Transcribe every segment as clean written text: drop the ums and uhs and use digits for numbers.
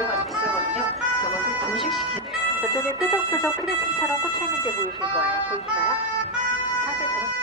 재료가 좀 비싸거든요. 저것을 도식시키. 저쪽에 뾰족뾰족 크레스처럼 꽂혀있는 게 보이실 거예요. 보이시나요? 사실 저는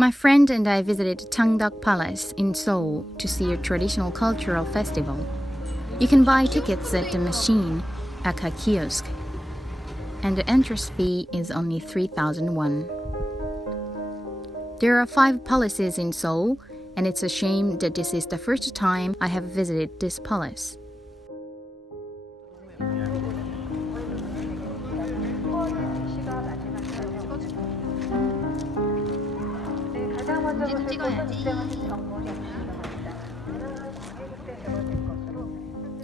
My friend and I visited Changdeok Palace in Seoul to see a traditional cultural festival. You can buy tickets at the machine, aka kiosk, and the entrance fee is only 3,000 won. There are 5 palaces in Seoul, and it's a shame that this is the first time I have visited this palace.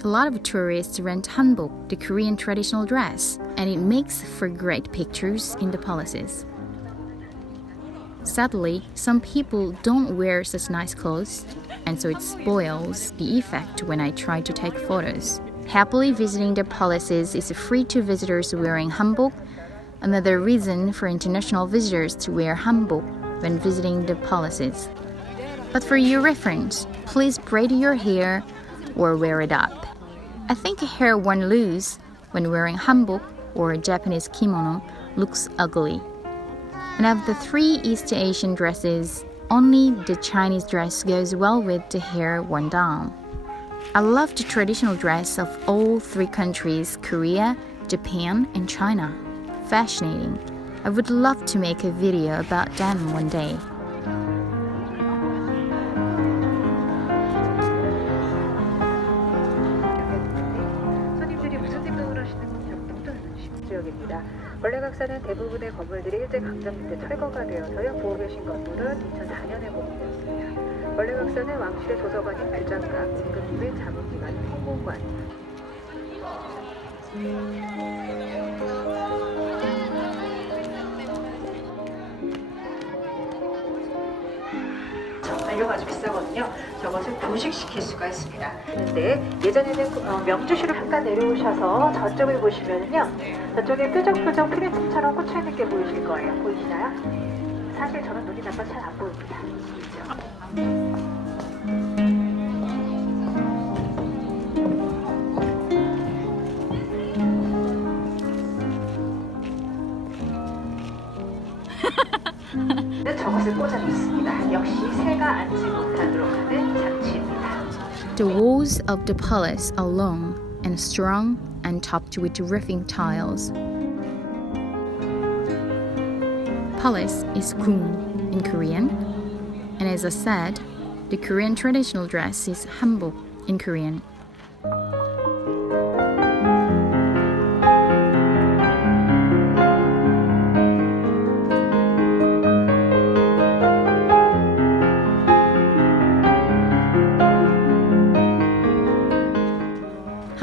A lot of tourists rent hanbok, the Korean traditional dress, and it makes for great pictures in the palaces. Sadly, some people don't wear such nice clothes, and so it spoils the effect when I try to take photos. Happily visiting the palaces is free to visitors wearing hanbok, another reason for international visitors to wear hanbok when visiting the palaces. But for your reference, please braid your hair or wear it up. I think hair worn loose when wearing hanbok or Japanese kimono looks ugly. And of the 3 East Asian dresses, only the Chinese dress goes well with the hair worn down. I love the traditional dress of all 3 countries, Korea, Japan, and China. Fascinating. I would love to make a video about them one day. 손님들이 무슨 생각을 하시는지 정도는 지역입니다. 원래각사는 대부분의 건물들이 일제강점기 때 철거가 되어서요. 보고 계신 건물은 2004년에 복원되었습니다. 원래각사는 왕실의 도서관인 규장각, 임금님의 자문기관인 홍공관, 정말로 아주 비싸거든요. 저것을 도식시킬 수가 있습니다. 근데 예전에는 명주시로 잠깐 내려오셔서 저쪽을 보시면요, 저쪽에 뾰족뾰족 프레스처럼 꽂혀있는 게 보이실 거예요. 보이시나요? 사실 저는 눈이 나빠 잘 안 보입니다. 보이죠? 저것을 꽂아줬습니다. 역시 새가 앉지 못하도록 하는 장치입니다. The walls of the palace are long and strong and topped with roofing tiles. Palace is gung in Korean, and as I said, the Korean traditional dress is hanbok in Korean.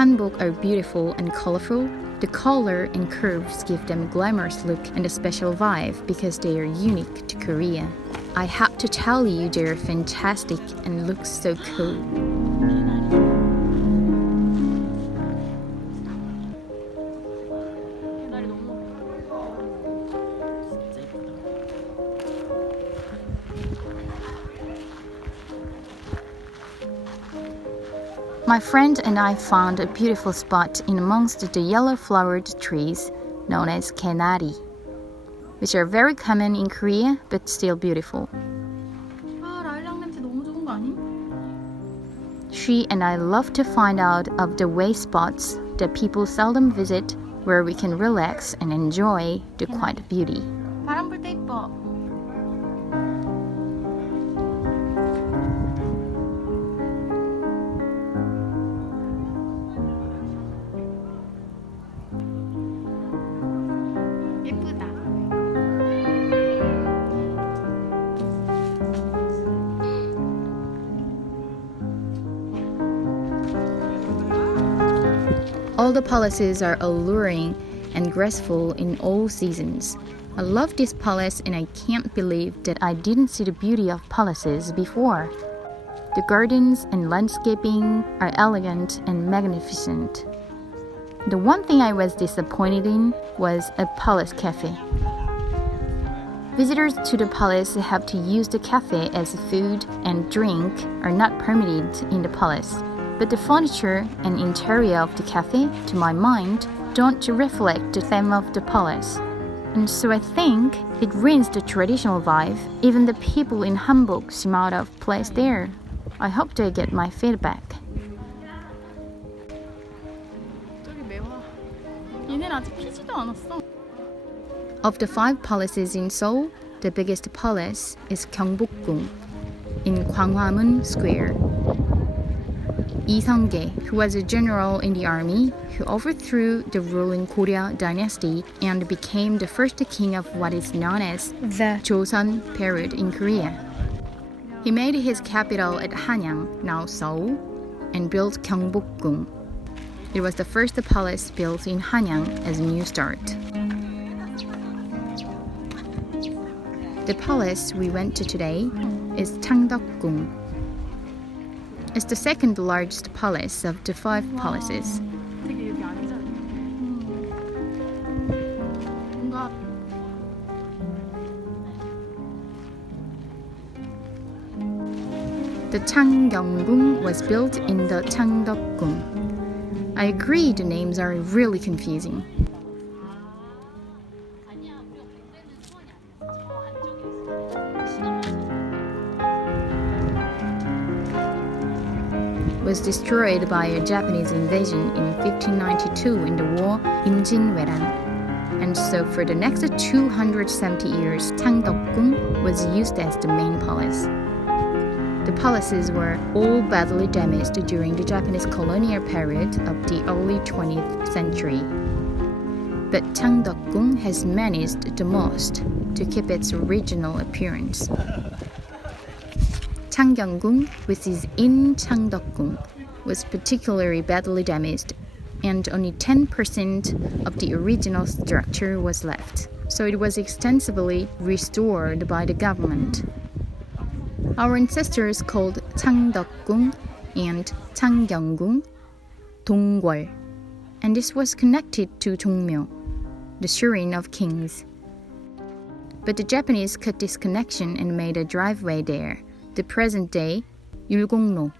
Hanbok are beautiful and colorful. The color and curves give them a glamorous look and a special vibe because they are unique to Korea. I have to tell you they're fantastic and look so cool. My friend and I found a beautiful spot in amongst the yellow-flowered trees known as kenari, which are very common in Korea but still beautiful. 아, 라일락 냄새 너무 좋은 거 아님? She and I love to find out of the way spots that people seldom visit where we can relax and enjoy the quiet beauty. 바람 불 때 이뻐. 예쁘다. All the palaces are alluring and graceful in all seasons. I love this palace and I can't believe that I didn't see the beauty of palaces before. The gardens and landscaping are elegant and magnificent. The one thing I was disappointed in was a palace cafe. Visitors to the palace have to use the cafe as food and drink are not permitted in the palace. But the furniture and interior of the cafe, to my mind, don't reflect the theme of the palace. And so I think it ruins the traditional vibe. Even the people in Hamburg seem out of place there. I hope they get my feedback. 저기 매화. 얘네는 아직 피지도 않았어. Of the 5 palaces in Seoul, the biggest palace is Changdeok-Gung in Gwanghwamun Square. Lee Seung-gae, who was a general in the army, who overthrew the ruling Goryeo dynasty and became the first king of what is known as the Joseon period in Korea. He made his capital at Hanyang, now Seoul, and built Gyeongbokgung. It was the first palace built in Hanyang as a new start. The palace we went to today is Changdeok-Gung. It's the second largest palace of the 5 palaces. 되게 여기 아니잖아. 뭔가 The Changdeok-Gung was built in the Changdeok-Gung. I agree the names are really confusing. Was destroyed by a Japanese invasion in 1592 in the war Imjin-Weran. And so for the next 270 years, Changdeok-Gung was used as the main palace. The palaces were all badly damaged during the Japanese colonial period of the early 20th century. But Changdeok-Gung has managed the most to keep its original appearance. Changdeok-Gung, which is in Changdeok-Gung, was particularly badly damaged, and only 10% of the original structure was left, so it was extensively restored by the government. Our ancestors called Changdeok-Gung and Changdeok-Gung Donggwol, and this was connected to Jongmyo, the shrine of kings. But the Japanese cut this connection and made a driveway there, the present-day Yulgongno.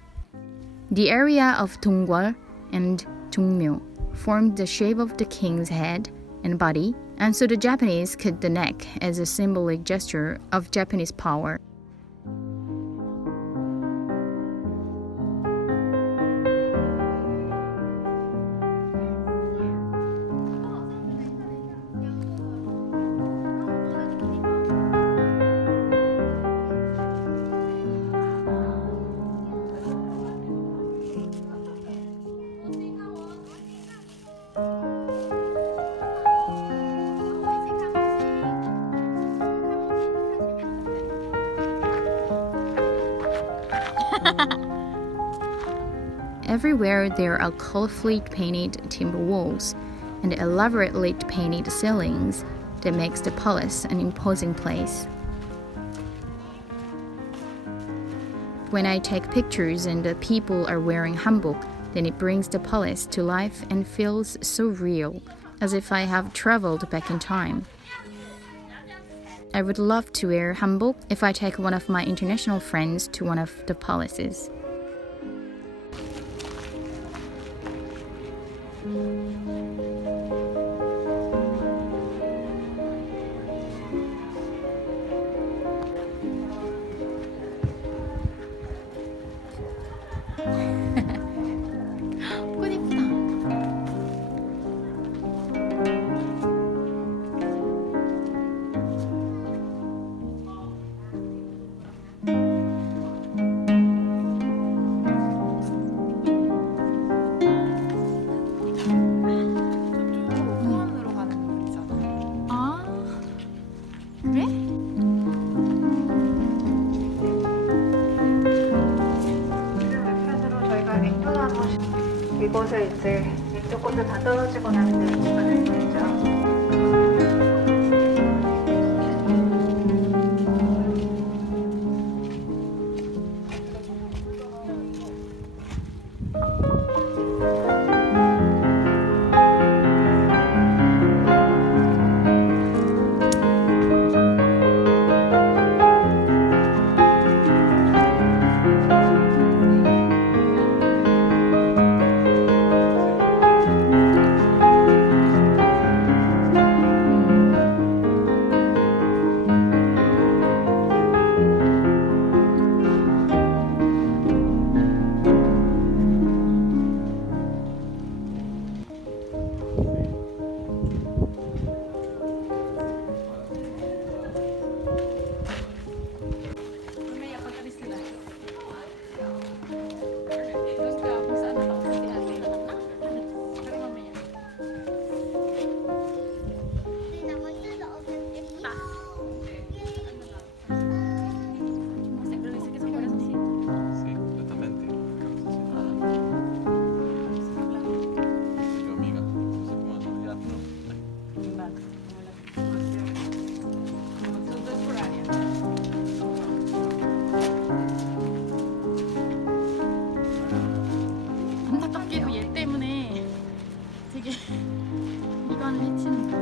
The area of Donggwol and Jongmyo formed the shape of the king's head and body, and so the Japanese cut the neck as a symbolic gesture of Japanese power. Everywhere there are colorfully painted timber walls and elaborately painted ceilings that makes the palace an imposing place. When I take pictures and the people are wearing hanbok, then it brings the palace to life and feels so real, as if I have traveled back in time. I would love to wear hanbok if I take one of my international friends to one of the palaces. 꽃 이쁘다. 공원으로 가는 길이잖아. 아, 그래? 지금 웹편으로 저희가 앵두나무 이곳에 이제 앵두꽃을 다 떨어지고 나는 데가 되겠죠. Sí, totalmente. Tu amiga, no sé cómo olvidarlo. 안타깝게도 얘 때문에 되게 미관을 해치는 거.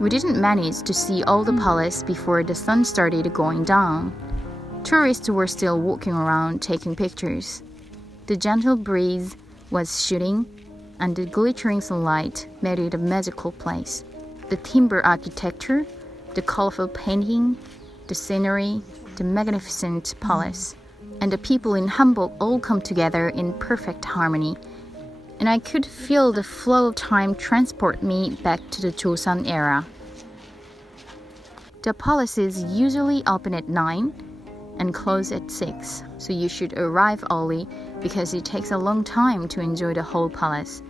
We didn't manage to see all the palace before the sun started going down. Tourists were still walking around taking pictures. The gentle breeze was shooting, and the glittering sunlight made it a magical place. The timber architecture, the colorful painting, the scenery, the magnificent palace, and the people in Hamburg all come together in perfect harmony. And I could feel the flow of time transport me back to the Joseon era. The palaces usually open at 9 and close at 6, so you should arrive early because it takes a long time to enjoy the whole palace.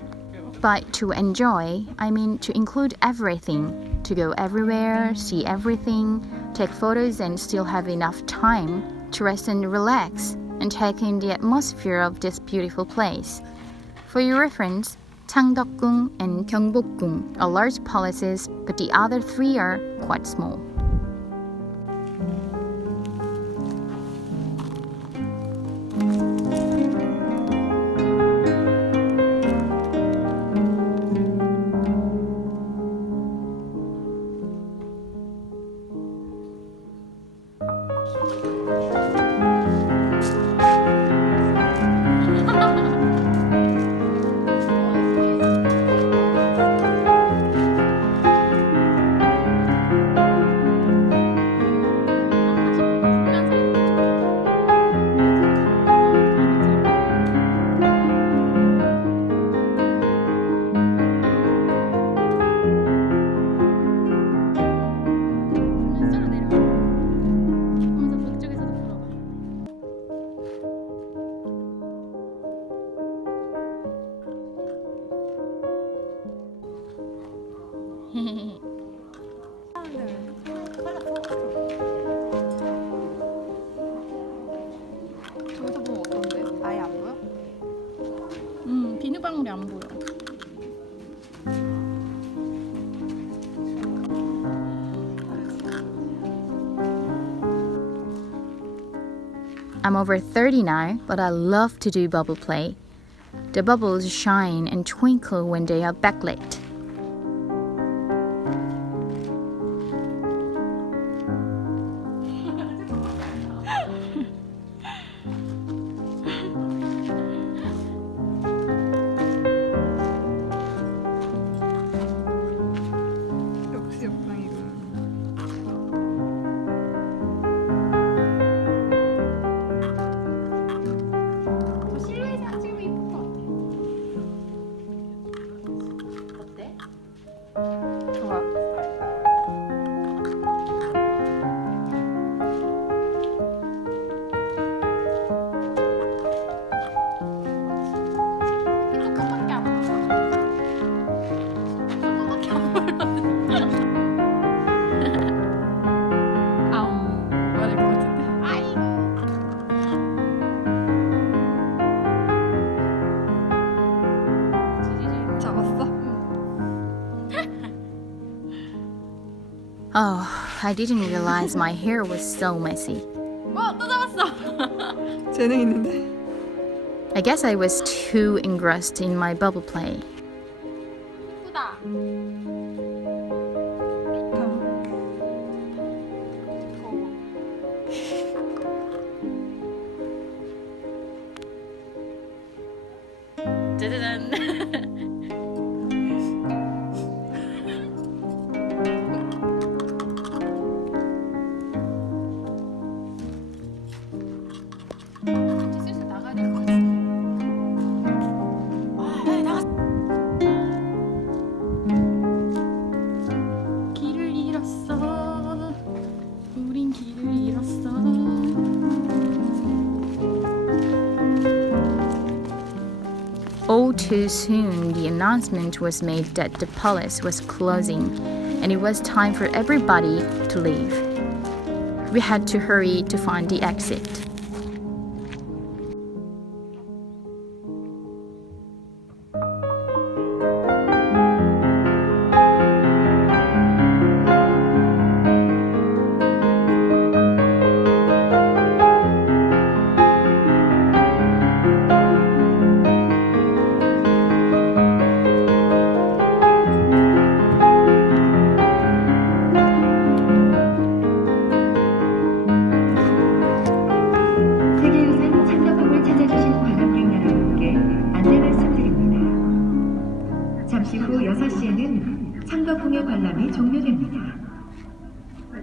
But to enjoy, I mean to include everything, to go everywhere, see everything, take photos and still have enough time to rest and relax and take in the atmosphere of this beautiful place. For your reference, Changdeok-Gung and Gyeongbok-Gung are large palaces, but the other three are quite small. 저기서 보면 어떤데? 아예 안 보여? 비누방울이 안 보여. I'm over 30 now, but I love to do bubble play. The bubbles shine and twinkle when they are backlit. 역시 옆방이구나. 좋아. 조금밖에 안 보여. 조금밖에 안 보여. 아우, 말할 것 같은데. 아이. 잡았어? Oh, I didn't realize my hair was so messy. 또 잡았어. 재능 있는데. I guess I was too engrossed in my bubble play. 예쁘다. 슬슬 나가야 될 것 같은데. 길을 잃었어. 우린 길을 잃었어. All too soon, the announcement was made that the palace was closing and it was time for everybody to leave. We had to hurry to find the exit. 세계유산 창덕궁을 찾아주신 관람객 여러분께 안내 말씀드립니다. 잠시 후 6시에는 창덕궁의 관람이 종료됩니다.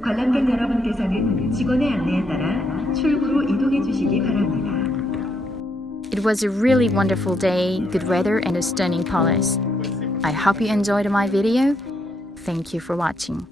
관람객 여러분께서는 직원의 안내에 따라 출구로 이동해 주시기 바랍니다. It was a really wonderful day, good weather, and a stunning palace. I hope you enjoyed my video. Thank you for watching.